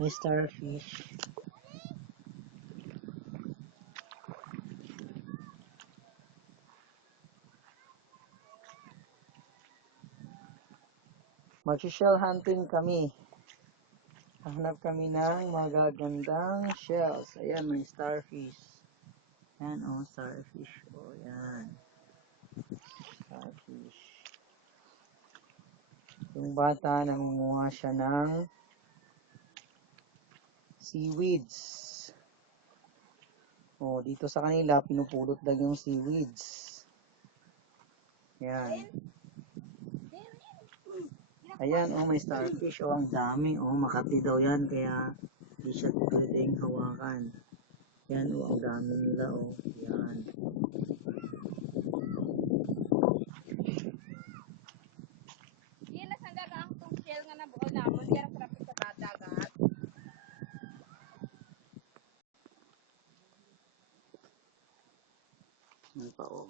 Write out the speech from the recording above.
May starfish. Mag-shell hunting kami. Hanap kami ng magagandang shells. Ayan, may starfish. Ayan, oh, starfish. Oh, ayan. Starfish. Yung bata, nangunguha siya ng seaweeds. Oh, dito sa kanila, pinupulot lang yung seaweeds. Ayan. Ayan, oh, may starfish. Oh, ang dami. Oh, makati daw yan. Kaya, hindi siya pwedeng hawakan. Yan, oh, ang dami nila. Oh, yan. Yan na sa dagang tong shell nga nabuo namon. Yan sarap sa dagat. Yan pa, oh.